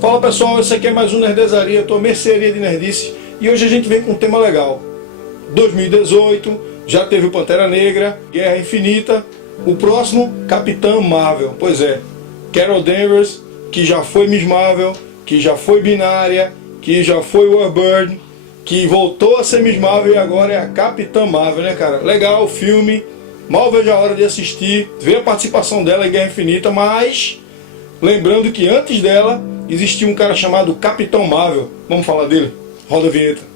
Fala pessoal, esse aqui é mais um Nerdezaria, tua mercearia de nerdice, e hoje a gente vem com um tema legal. 2018, já teve o Pantera Negra, Guerra Infinita, o próximo, Capitã Marvel. Pois é, Carol Danvers, que já foi Miss Marvel, que já foi Binária, que já foi Warbird, que voltou a ser Miss Marvel e agora é a Capitã Marvel, né cara? Legal o filme, mal vejo a hora de assistir, ver a participação dela em Guerra Infinita, mas lembrando que antes dela existia um cara chamado Capitão Marvel. Vamos falar dele? Roda a vinheta.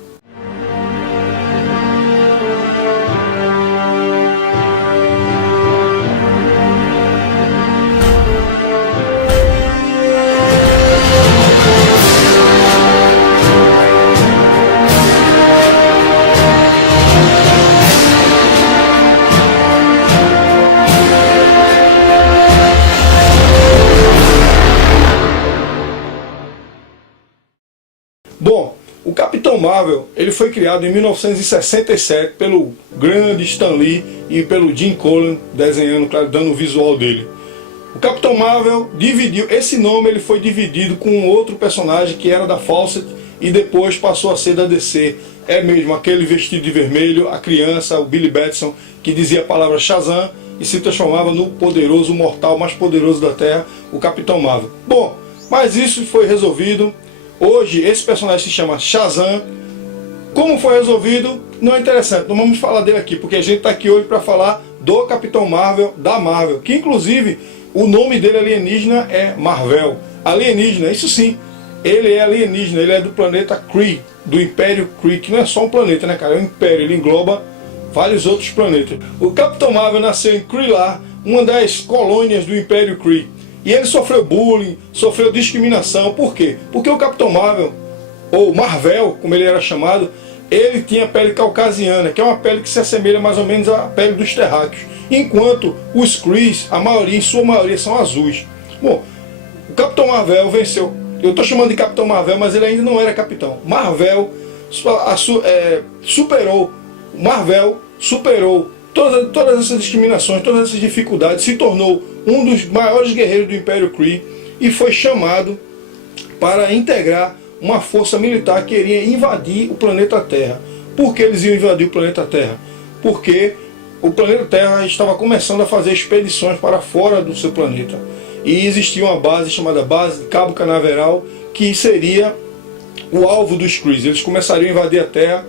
Bom, o Capitão Marvel ele foi criado em 1967 pelo grande Stan Lee e pelo Jim Collins desenhando, claro, dando o visual dele. O Capitão Marvel dividiu, esse nome ele foi dividido com outro personagem que era da Fawcett e depois passou a ser da DC. É mesmo, aquele vestido de vermelho, a criança, o Billy Batson, que dizia a palavra Shazam e se transformava no poderoso mortal mais poderoso da Terra, o Capitão Marvel. Bom, mas isso foi resolvido. Hoje esse personagem se chama Shazam. Como foi resolvido não é interessante, não vamos falar dele aqui, porque a gente está aqui hoje para falar do Capitão Marvel, da Marvel, que inclusive o nome dele alienígena é Marvel. Alienígena, isso sim, ele é alienígena, ele é do planeta Kree, do Império Kree, que não é só um planeta, né cara, é um império, ele engloba vários outros planetas. O Capitão Marvel nasceu em Kree-Lar, uma das colônias do Império Kree. E ele sofreu bullying, sofreu discriminação. Por quê? Porque o Capitão Marvel, ou Marvel, como ele era chamado, ele tinha pele caucasiana, que é uma pele que se assemelha mais ou menos à pele dos terráqueos. Enquanto os Krees, a maioria, em sua maioria, são azuis. Bom, o Capitão Marvel venceu. Eu estou chamando de Capitão Marvel, mas ele ainda não era capitão. Marvel superou. Marvel superou todas essas discriminações, todas essas dificuldades, se tornou um dos maiores guerreiros do Império Kree e foi chamado para integrar uma força militar que iria invadir o planeta Terra. Por que eles iam invadir o planeta Terra? Porque o planeta Terra estava começando a fazer expedições para fora do seu planeta. E existia uma base chamada Base de Cabo Canaveral, que seria o alvo dos Krees. Eles começariam a invadir a Terra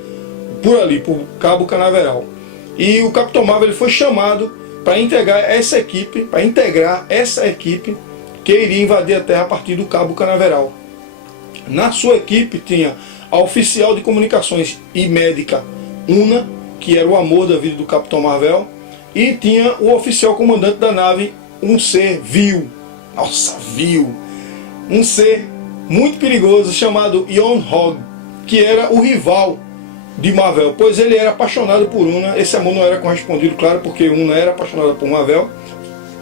por ali, por Cabo Canaveral. E o Capitão Marvel ele foi chamado para integrar essa equipe que iria invadir a Terra a partir do Cabo Canaveral. Na sua equipe tinha a oficial de comunicações e médica Una, que era o amor da vida do Capitão Marvel, e tinha o oficial comandante da nave, um ser vil, um ser muito perigoso chamado Yon-Hog, que era o rival de Marvel, pois ele era apaixonado por Una. Esse amor não era correspondido, claro, porque Una era apaixonada por Marvel.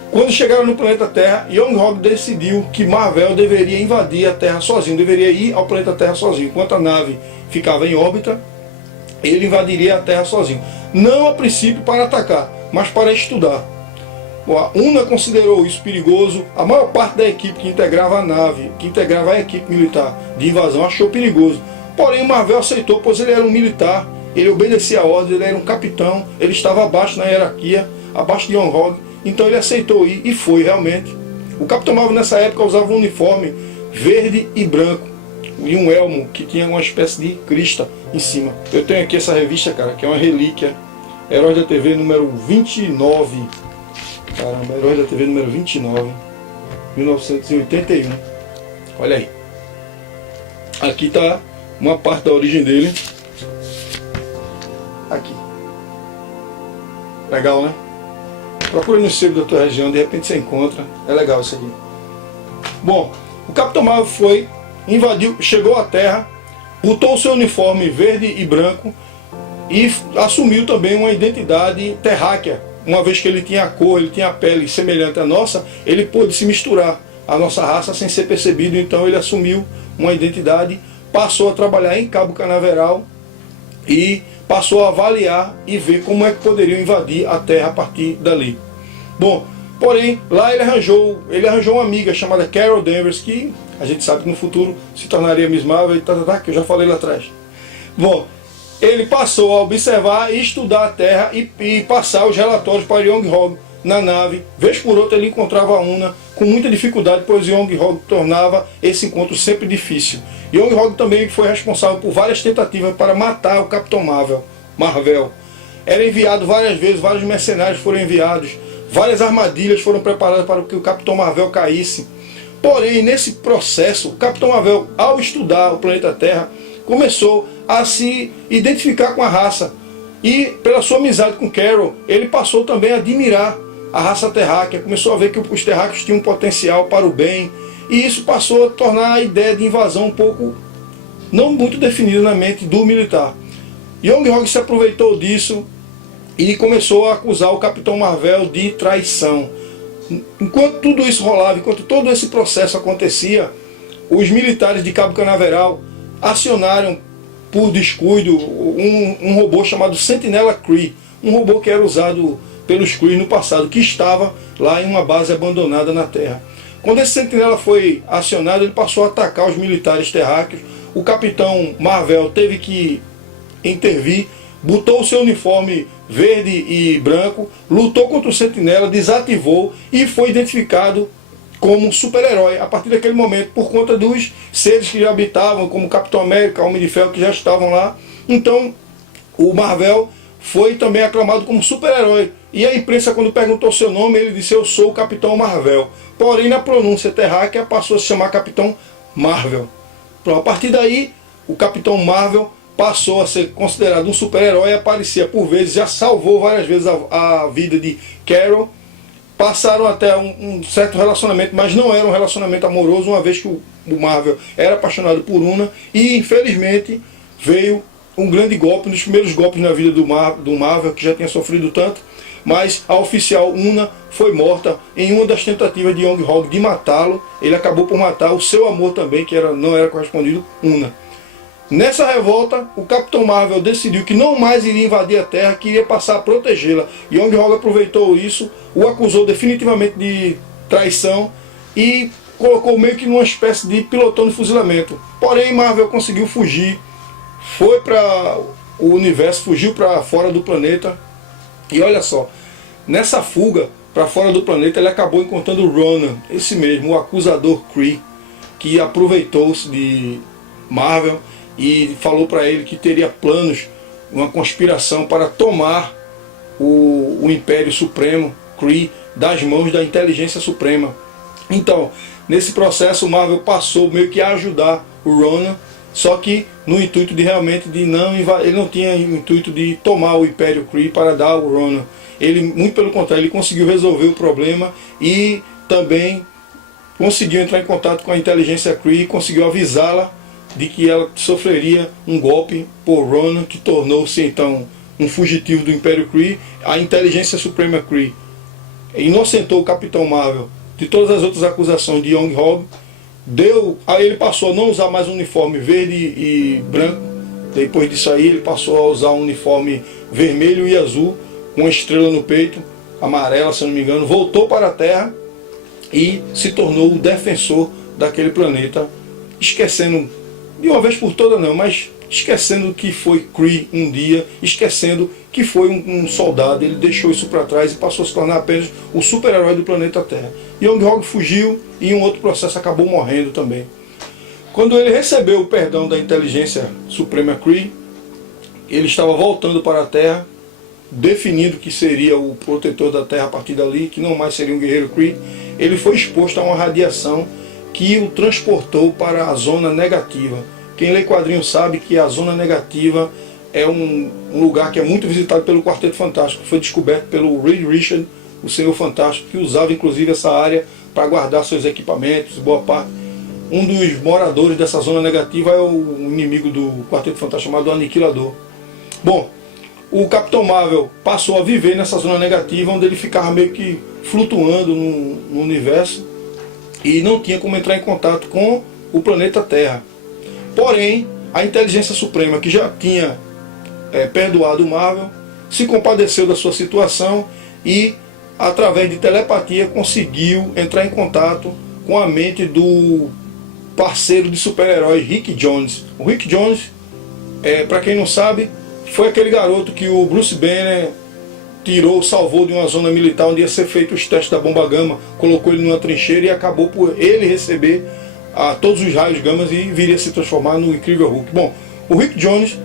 Quando chegaram no planeta Terra, Yon-Hog decidiu que Marvel deveria invadir a Terra sozinho, deveria ir ao planeta Terra sozinho. Enquanto a nave ficava em órbita, ele invadiria a Terra sozinho. Não a princípio para atacar, mas para estudar. Bom, a Una considerou isso perigoso. A maior parte da equipe que integrava a nave, que integrava a equipe militar de invasão, achou perigoso. Porém, Marvel aceitou, pois ele era um militar, ele obedecia a ordem, ele era um capitão, ele estava abaixo na hierarquia, abaixo de Yon-Hog, então ele aceitou ir, e foi realmente. O Capitão Marvel nessa época usava um uniforme verde e branco, e um elmo que tinha uma espécie de crista em cima. Eu tenho aqui essa revista, cara, que é uma relíquia, Heróis da TV número 29, caramba, Heróis da TV número 29, 1981, olha aí. Aqui está uma parte da origem dele. Aqui. Legal, né? Procura no sebo da tua região, de repente você encontra. É legal isso aqui. Bom, o Capitão Marvel foi, invadiu, chegou à Terra, botou o seu uniforme verde e branco e assumiu também uma identidade terráquea. Uma vez que ele tinha a cor, ele tinha a pele semelhante à nossa, ele pôde se misturar à nossa raça sem ser percebido. Então ele assumiu uma identidade, passou a trabalhar em Cabo Canaveral e passou a avaliar e ver como é que poderiam invadir a Terra a partir dali. Bom, Porém, lá ele arranjou uma amiga chamada Carol Danvers, que a gente sabe que no futuro se tornaria Miss Marvel, que eu já falei lá atrás. Bom, ele passou a observar e estudar a Terra e passar os relatórios para Young-Hog na nave. Vez por outra ele encontrava a Una com muita dificuldade, pois Young-Hog tornava esse encontro sempre difícil. Young-Hog também foi responsável por várias tentativas para matar o Capitão Marvel. Era enviado várias vezes, vários mercenários foram enviados, várias armadilhas foram preparadas para que o Capitão Marvel caísse. Porém, nesse processo, o Capitão Marvel, ao estudar o planeta Terra, começou a se identificar com a raça. E pela sua amizade com Carol, ele passou também a admirar a raça terráquea, começou a ver que os terráqueos tinham um potencial para o bem, e isso passou a tornar a ideia de invasão um pouco, não muito definida na mente do militar. Young-Hog se aproveitou disso e começou a acusar o Capitão Marvel de traição. Enquanto tudo isso rolava, enquanto todo esse processo acontecia, os militares de Cabo Canaveral acionaram por descuido um robô chamado Sentinela Kree, um robô que era usado pelos Kree no passado, que estava lá em uma base abandonada na Terra. Quando esse Sentinela foi acionado, ele passou a atacar os militares terráqueos. O Capitão Marvel teve que intervir, botou o seu uniforme verde e branco, lutou contra o Sentinela, desativou e foi identificado como super-herói a partir daquele momento, por conta dos seres que já habitavam, como Capitão América, Homem de Ferro, que já estavam lá. Então, o Marvel foi também aclamado como super-herói. E a imprensa, quando perguntou seu nome, ele disse: eu sou o Capitão Marvel. Porém, na pronúncia terráquea, passou a se chamar Capitão Marvel. Então, a partir daí, o Capitão Marvel passou a ser considerado um super-herói, aparecia por vezes, já salvou várias vezes a vida de Carol. Passaram até um certo relacionamento, mas não era um relacionamento amoroso, uma vez que o Marvel era apaixonado por Una, e infelizmente veio um grande golpe, um dos primeiros golpes na vida do Marvel, que já tinha sofrido tanto, mas a oficial Una foi morta em uma das tentativas de Young-Hog de matá-lo. Ele acabou por matar o seu amor também, que não era correspondido, Una. Nessa revolta, o Capitão Marvel decidiu que não mais iria invadir a Terra, que iria passar a protegê-la. Young-Hog aproveitou isso, o acusou definitivamente de traição e colocou meio que numa espécie de pilotão de fuzilamento. Porém, Marvel conseguiu fugir, foi para o universo, fugiu para fora do planeta. E olha só, nessa fuga para fora do planeta, ele acabou encontrando o Ronan, esse mesmo, o acusador Kree, que aproveitou-se de Marvel e falou para ele que teria planos, uma conspiração para tomar o Império Supremo Kree das mãos da Inteligência Suprema. Então, nesse processo, o Marvel passou meio que a ajudar o Ronan, só que no intuito de realmente de não invadir. Ele não tinha o intuito de tomar o Império Kree para dar ao Ronan. Ele, muito pelo contrário, ele conseguiu resolver o problema e também conseguiu entrar em contato com a Inteligência Kree e conseguiu avisá-la de que ela sofreria um golpe por Ronan, que tornou-se então um fugitivo do Império Kree. A Inteligência Suprema Kree inocentou o Capitão Marvel de todas as outras acusações de Young-Hog. Aí ele passou a não usar mais um uniforme verde e branco. Depois disso aí ele passou a usar um uniforme vermelho e azul, com uma estrela no peito, amarela se não me engano. Voltou para a Terra e se tornou o defensor daquele planeta, esquecendo, de uma vez por todas não, mas esquecendo que foi Kree um dia, esquecendo que foi um soldado. Ele deixou isso para trás e passou a se tornar apenas o super-herói do planeta Terra. Young-Hog fugiu e em um outro processo acabou morrendo também. Quando ele recebeu o perdão da Inteligência Suprema Kree, ele estava voltando para a Terra, definindo que seria o protetor da Terra a partir dali, que não mais seria um guerreiro Kree. Ele foi exposto a uma radiação que o transportou para a zona negativa. Quem lê quadrinhos sabe que a zona negativa é um lugar que é muito visitado pelo Quarteto Fantástico. Foi descoberto pelo Reed Richards, o Senhor Fantástico, que usava inclusive essa área para guardar seus equipamentos, boa parte. Um dos moradores dessa zona negativa é o inimigo do Quarteto Fantástico, chamado Aniquilador. Bom, o Capitão Marvel passou a viver nessa zona negativa, onde ele ficava meio que flutuando no universo e não tinha como entrar em contato com o planeta Terra. Porém, a Inteligência Suprema, que já tinha perdoado o Marvel, se compadeceu da sua situação e através de telepatia, conseguiu entrar em contato com a mente do parceiro de super-heróis, Rick Jones. O Rick Jones, para quem não sabe, foi aquele garoto que o Bruce Banner salvou de uma zona militar onde ia ser feito os testes da bomba gama, colocou ele numa trincheira e acabou por ele receber todos os raios gamas e viria a se transformar no incrível Hulk. Bom, o Rick Jones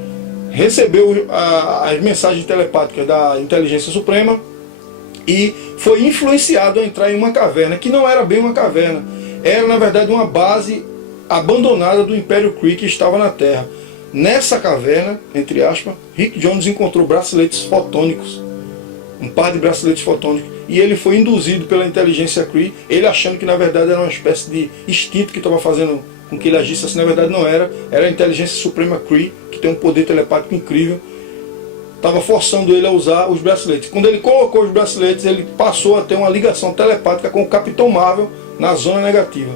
recebeu as mensagens telepáticas da inteligência suprema e foi influenciado a entrar em uma caverna, que não era bem uma caverna, era na verdade uma base abandonada do Império Kree que estava na Terra. Nessa caverna, entre aspas, Rick Jones encontrou braceletes fotônicos, um par de braceletes fotônicos, e ele foi induzido pela inteligência Kree, ele achando que na verdade era uma espécie de instinto que estava fazendo com que ele agisse assim. Na verdade não era, era a inteligência suprema Kree, que tem um poder telepático incrível, estava forçando ele a usar os braceletes. Quando ele colocou os braceletes, ele passou a ter uma ligação telepática com o Capitão Marvel na zona negativa.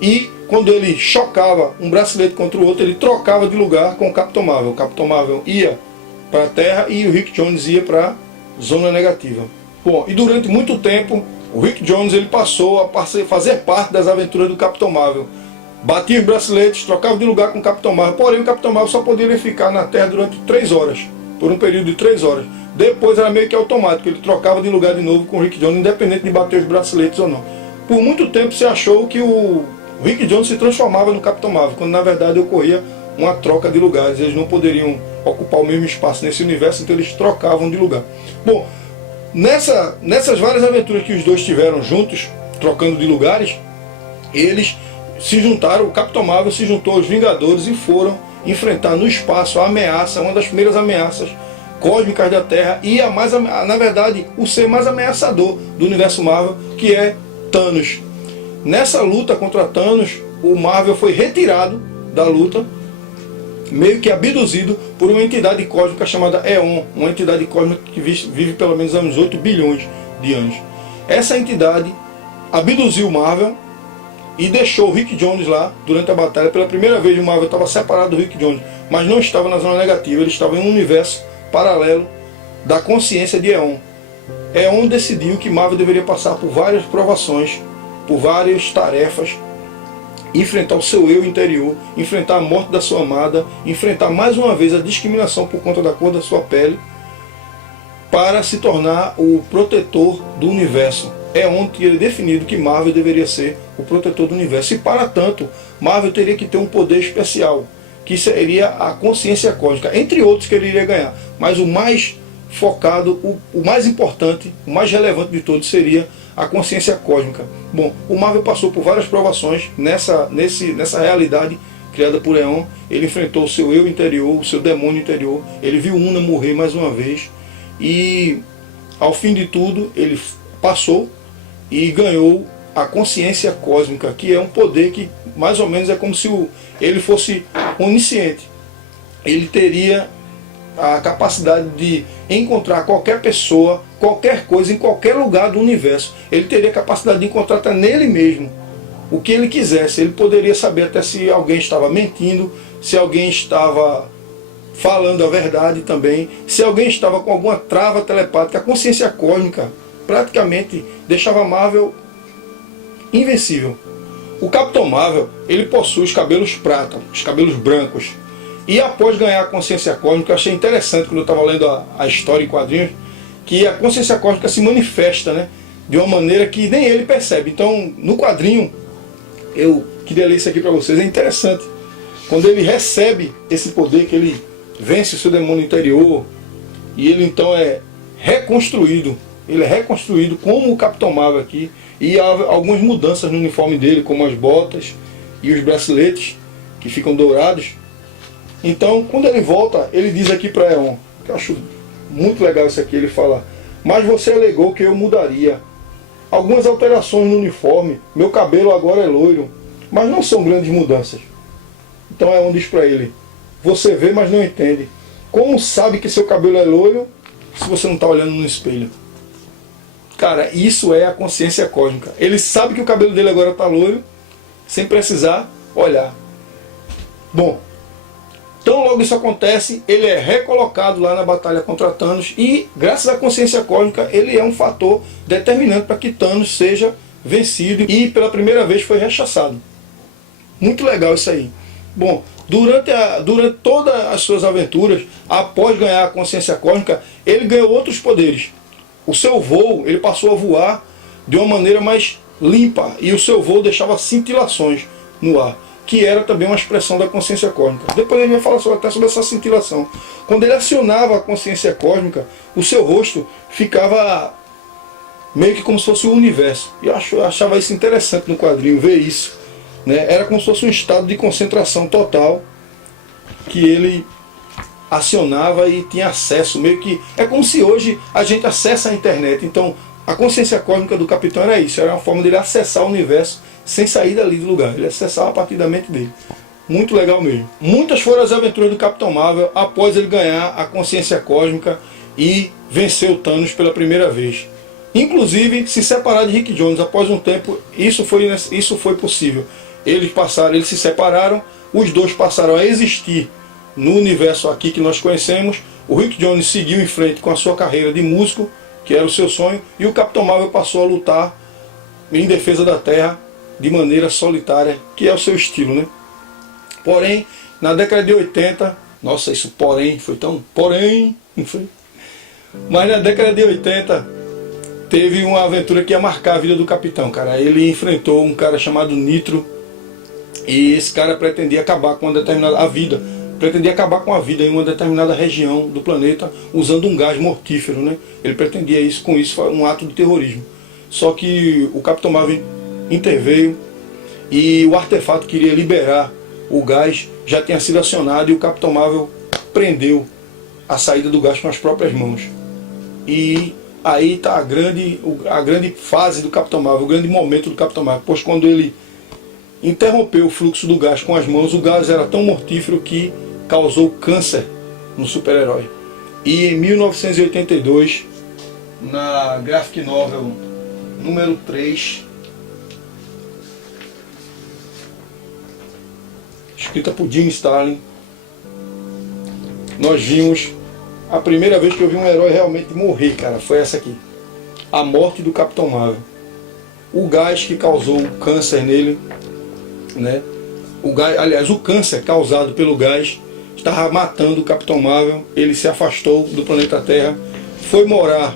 E quando ele chocava um bracelete contra o outro, ele trocava de lugar com o Capitão Marvel. O Capitão Marvel ia para a Terra e o Rick Jones ia para a zona negativa. Bom, e durante muito tempo, o Rick Jones ele passou a fazer parte das aventuras do Capitão Marvel. Batia os braceletes, trocava de lugar com o Capitão Marvel, porém o Capitão Marvel só poderia ficar na Terra durante 3 horas, por um período de 3 horas. Depois era meio que automático, ele trocava de lugar de novo com o Rick Jones, independente de bater os braceletes ou não. Por muito tempo se achou que o Rick Jones se transformava no Capitão Marvel, quando na verdade ocorria uma troca de lugares. Eles não poderiam ocupar o mesmo espaço nesse universo, então eles trocavam de lugar. Bom, nessas várias aventuras que os dois tiveram juntos, trocando de lugares, eles se juntaram, o Capitão Marvel se juntou aos Vingadores e foram enfrentar no espaço a ameaça, uma das primeiras ameaças cósmicas da Terra e na verdade o ser mais ameaçador do universo Marvel, que é Thanos. Nessa luta contra Thanos, o Marvel foi retirado da luta, meio que abduzido por uma entidade cósmica chamada Eon, uma entidade cósmica que vive pelo menos uns 8 bilhões de anos. Essa entidade abduziu o Marvel e deixou o Rick Jones lá durante a batalha. Pela primeira vez o Marvel estava separado do Rick Jones, mas não estava na zona negativa, ele estava em um universo paralelo da consciência de Eon. Eon decidiu que Marvel deveria passar por várias provações, por várias tarefas, enfrentar o seu eu interior, enfrentar a morte da sua amada, enfrentar mais uma vez a discriminação por conta da cor da sua pele, para se tornar o protetor do universo. É onde ele definido que Marvel deveria ser o protetor do universo. E para tanto, Marvel teria que ter um poder especial, que seria a consciência cósmica, entre outros que ele iria ganhar. Mas o mais focado, o mais importante, o mais relevante de todos seria a consciência cósmica. Bom, o Marvel passou por várias provações nessa realidade criada por Eon. Ele enfrentou o seu eu interior, o seu demônio interior. Ele viu Una morrer mais uma vez. E ao fim de tudo, ele passou e ganhou a consciência cósmica, que é um poder que mais ou menos é como se ele fosse onisciente. Ele teria a capacidade de encontrar qualquer pessoa, qualquer coisa, em qualquer lugar do universo. Ele teria a capacidade de encontrar até nele mesmo o que ele quisesse. Ele poderia saber até se alguém estava mentindo, se alguém estava falando a verdade também, se alguém estava com alguma trava telepática. A consciência cósmica praticamente deixava Marvel invencível. O Capitão Marvel, ele possui os cabelos prata, os cabelos brancos. E após ganhar a consciência cósmica, eu achei interessante quando eu estava lendo a história em quadrinhos, que a consciência cósmica se manifesta, né, de uma maneira que nem ele percebe. Então, no quadrinho, eu queria ler isso aqui para vocês, é interessante. Quando ele recebe esse poder, que ele vence o seu demônio interior, e ele então é reconstruído. Ele é reconstruído como o Capitão Marvel aqui, e há algumas mudanças no uniforme dele, como as botas e os braceletes, que ficam dourados. Então, quando ele volta, ele diz aqui para Eon, que eu acho muito legal isso aqui, ele fala: mas você alegou que eu mudaria. Algumas alterações no uniforme, meu cabelo agora é loiro, mas não são grandes mudanças. Então Eon diz para ele: você vê, mas não entende. Como sabe que seu cabelo é loiro se você não está olhando no espelho? Cara, isso é a consciência cósmica. Ele sabe que o cabelo dele agora está loiro, sem precisar olhar. Bom, então Logo isso acontece, ele é recolocado lá na batalha contra Thanos e, graças à consciência cósmica, ele é um fator determinante para que Thanos seja vencido e pela primeira vez foi rechaçado. Muito legal isso aí. Bom, durante todas as suas aventuras, após ganhar a consciência cósmica, ele ganhou outros poderes. O seu voo, ele passou a voar de uma maneira mais limpa e o seu voo deixava cintilações no ar, que era também uma expressão da consciência cósmica. Depois ele vai falar até sobre essa cintilação. Quando ele acionava a consciência cósmica, o seu rosto ficava meio que como se fosse o universo. E eu achava isso interessante no quadrinho, ver isso, né? Era como se fosse um estado de concentração total que ele acionava e tinha acesso, meio que... É como se hoje a gente acessa a internet. Então, a consciência cósmica do Capitão era isso, era uma forma dele acessar o universo sem sair dali do lugar. Ele acessava a partir da mente dele. Muito legal mesmo. Muitas foram as aventuras do Capitão Marvel após ele ganhar a consciência cósmica e vencer o Thanos pela primeira vez. Inclusive, se separar de Rick Jones. Após um tempo, isso foi possível. Eles se separaram, os dois passaram a existir no universo aqui que nós conhecemos. O Rick Jones seguiu em frente com a sua carreira de músico, que era o seu sonho, e o Capitão Marvel passou a lutar em defesa da Terra de maneira solitária, que é o seu estilo, né? Porém, na década de 80, nossa, isso porém, foi tão porém, não foi? Mas na década de 80, teve uma aventura que ia marcar a vida do Capitão, cara. Ele enfrentou um cara chamado Nitro, e esse cara pretendia acabar com pretendia acabar com a vida em uma determinada região do planeta usando um gás mortífero, né? Ele pretendia isso, com isso, um ato de terrorismo. Só que o Capitão Marvel interveio e o artefato que iria liberar o gás já tinha sido acionado e o Capitão Marvel prendeu a saída do gás com as próprias mãos. E aí está a grande fase do Capitão Marvel, o grande momento do Capitão Marvel, pois quando ele interrompeu o fluxo do gás com as mãos, o gás era tão mortífero que causou câncer no super-herói. E em 1982, na graphic novel número 3, escrita por Jim Starlin, nós vimos a primeira vez que eu vi um herói realmente morrer, cara, foi essa aqui. A morte do Capitão Marvel. O gás que causou câncer nele, né? O câncer causado pelo gás estava matando o Capitão Marvel. Ele se afastou do planeta Terra, foi morar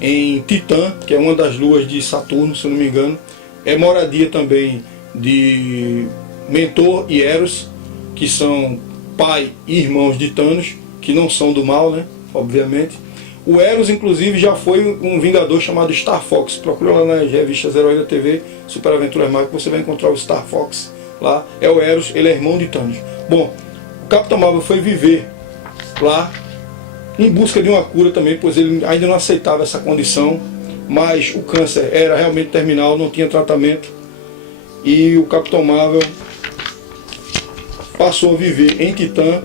em Titã, que é uma das luas de Saturno, se eu não me engano. É moradia também de Mentor e Eros, que são pai e irmãos de Thanos, que não são do mal, né? Obviamente. O Eros, inclusive, já foi um vingador chamado Star Fox. Procura lá nas revistas Herói da TV, Super Aventuras Marvel, que você vai encontrar o Star Fox lá. É o Eros, ele é irmão de Thanos. Bom, o Capitão Marvel foi viver lá em busca de uma cura também, pois ele ainda não aceitava essa condição, mas o câncer era realmente terminal, não tinha tratamento, e o Capitão Marvel passou a viver em Titã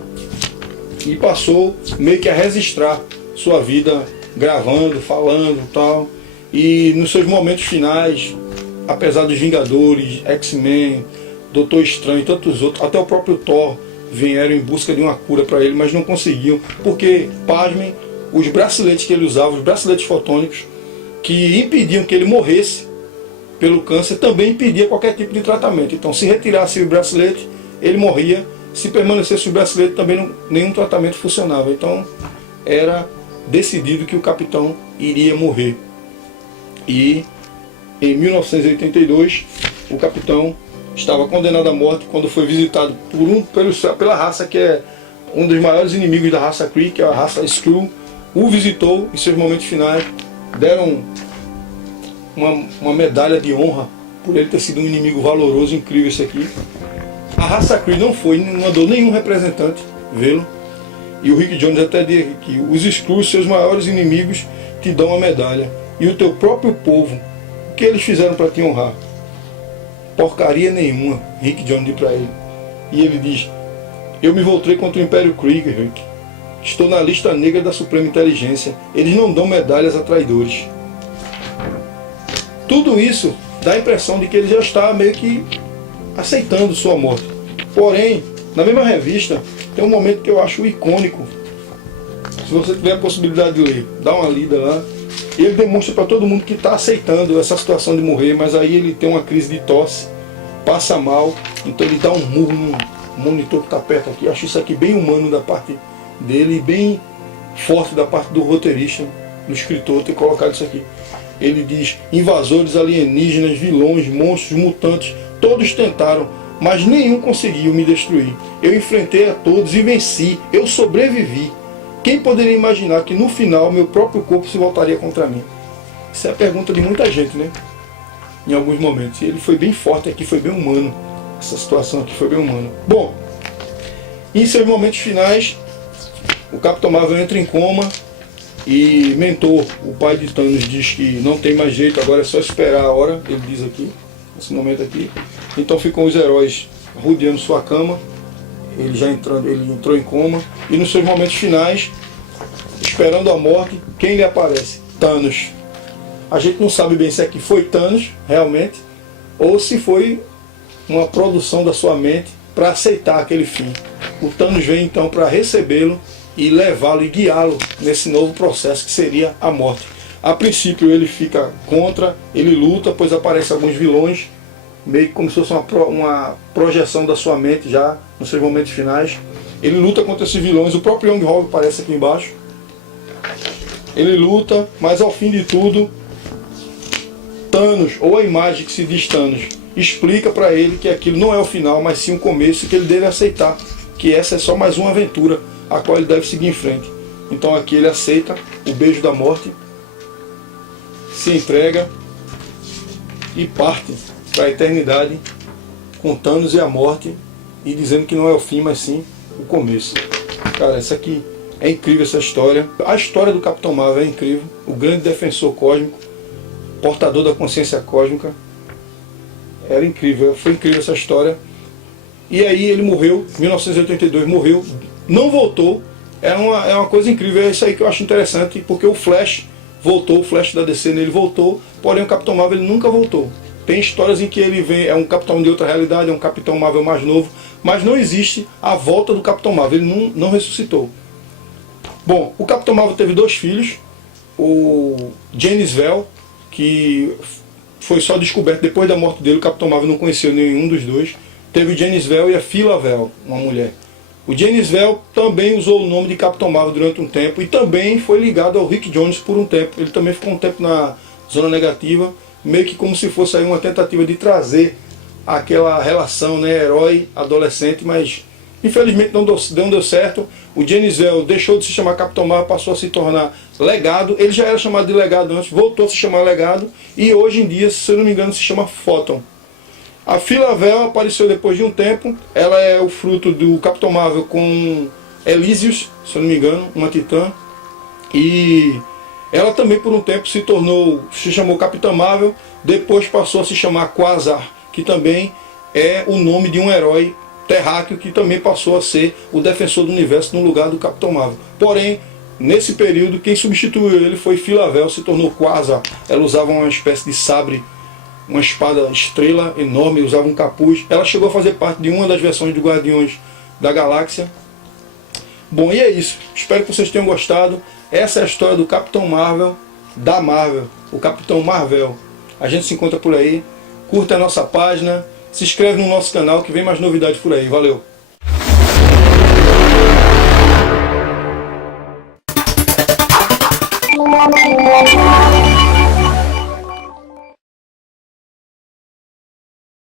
e passou meio que a registrar sua vida gravando, falando e tal. E nos seus momentos finais, apesar dos Vingadores, X-Men, Doutor Estranho e tantos outros, até o próprio Thor vieram em busca de uma cura para ele, mas não conseguiam, porque, pasmem, os braceletes que ele usava, os braceletes fotônicos, que impediam que ele morresse pelo câncer, também impedia qualquer tipo de tratamento. Então, se retirasse o bracelete, ele morria. Se permanecesse o bracelete, também nenhum tratamento funcionava. Então, era decidido que o Capitão iria morrer. E em 1982, o Capitão estava condenado à morte quando foi visitado pela raça que é um dos maiores inimigos da raça Kree, que é a raça Skrull. O visitou em seus momentos finais, deram uma medalha de honra por ele ter sido um inimigo valoroso, incrível esse aqui. A raça Kree não mandou nenhum representante vê-lo. E o Rick Jones até diz que os Skrulls, seus maiores inimigos, te dão uma medalha. E o teu próprio povo, o que eles fizeram para te honrar? Porcaria nenhuma, Rick Jones diz para ele. E ele diz: eu me voltei contra o Império Kree, Rick. Estou na lista negra da Suprema Inteligência. Eles não dão medalhas a traidores. Tudo isso dá a impressão de que ele já está meio que aceitando sua morte. Porém, na mesma revista, tem um momento que eu acho icônico. Se você tiver a possibilidade de ler, dá uma lida lá. Ele demonstra para todo mundo que está aceitando essa situação de morrer, mas aí ele tem uma crise de tosse, passa mal, então ele dá um murro no monitor que está perto aqui. Eu acho isso aqui bem humano da parte dele e bem forte da parte do roteirista, do escritor, ter colocado isso aqui. Ele diz: invasores alienígenas, vilões, monstros, mutantes, todos tentaram, mas nenhum conseguiu me destruir. Eu enfrentei a todos e venci, eu sobrevivi. Quem poderia imaginar que no final meu próprio corpo se voltaria contra mim? Isso é a pergunta de muita gente, né? Em alguns momentos. E ele foi bem forte aqui, foi bem humano. Essa situação aqui foi bem humana. Bom, em seus momentos finais, o Capitão Marvel entra em coma e Mentor, o pai de Thanos, diz que não tem mais jeito, agora é só esperar a hora, ele diz aqui, nesse momento aqui. Então ficam os heróis rodeando sua cama. Ele entrou em coma, e nos seus momentos finais, esperando a morte, quem lhe aparece? Thanos. A gente não sabe bem se é que foi Thanos, realmente, ou se foi uma produção da sua mente para aceitar aquele fim. O Thanos vem então para recebê-lo e levá-lo e guiá-lo nesse novo processo que seria a morte. A princípio ele fica contra, ele luta, pois aparecem alguns vilões, meio que como se fosse uma projeção da sua mente já nos seus momentos finais. Ele luta contra esses vilões, o próprio Young Hog aparece aqui embaixo. Ele luta, mas ao fim de tudo, Thanos, ou a imagem que se diz Thanos, explica para ele que aquilo não é o final, mas sim o começo, e que ele deve aceitar, que essa é só mais uma aventura a qual ele deve seguir em frente. Então aqui ele aceita o beijo da morte, se entrega e parte para a eternidade com Thanos e a morte, e dizendo que não é o fim, mas sim o começo. Cara, isso aqui é incrível, essa história. A história do Capitão Marvel é incrível. O grande defensor cósmico, portador da consciência cósmica. Era incrível, foi incrível essa história. E aí ele morreu, em 1982 morreu, não voltou. É uma coisa incrível, é isso aí que eu acho interessante, porque o Flash voltou, o Flash da DC nele voltou, porém o Capitão Marvel ele nunca voltou. Tem histórias em que ele vem, é um Capitão de outra realidade, é um Capitão Marvel mais novo, mas não existe a volta do Capitão Marvel, ele não ressuscitou. Bom, o Capitão Marvel teve dois filhos, o James Vell, que foi só descoberto depois da morte dele, o Capitão Marvel não conheceu nenhum dos dois. Teve o James Vell e a Phyla Vell, uma mulher. O James Vell também usou o nome de Capitão Marvel durante um tempo e também foi ligado ao Rick Jones por um tempo. Ele também ficou um tempo na zona negativa, meio que como se fosse aí uma tentativa de trazer aquela relação, né, herói-adolescente, mas infelizmente não deu certo. O James Vell deixou de se chamar Capitão Marvel, passou a se tornar Legado. Ele já era chamado de Legado antes, voltou a se chamar Legado, e hoje em dia, se eu não me engano, se chama Photon. A Phyla Vell apareceu depois de um tempo. Ela é o fruto do Capitão Marvel com Elysius, se eu não me engano, uma titã. E ela também por um tempo se chamou Capitã Marvel, depois passou a se chamar Quasar, que também é o nome de um herói terráqueo que também passou a ser o defensor do universo no lugar do Capitão Marvel. Porém, nesse período, quem substituiu ele foi Phyla Vell, se tornou Quasar. Ela usava uma espécie de sabre, uma espada estrela enorme, usava um capuz. Ela chegou a fazer parte de uma das versões do Guardiões da Galáxia. Bom, e é isso. Espero que vocês tenham gostado. Essa é a história do Capitão Marvel, da Marvel, o Capitão Marvel. A gente se encontra por aí. Curta a nossa página, se inscreve no nosso canal que vem mais novidades por aí. Valeu!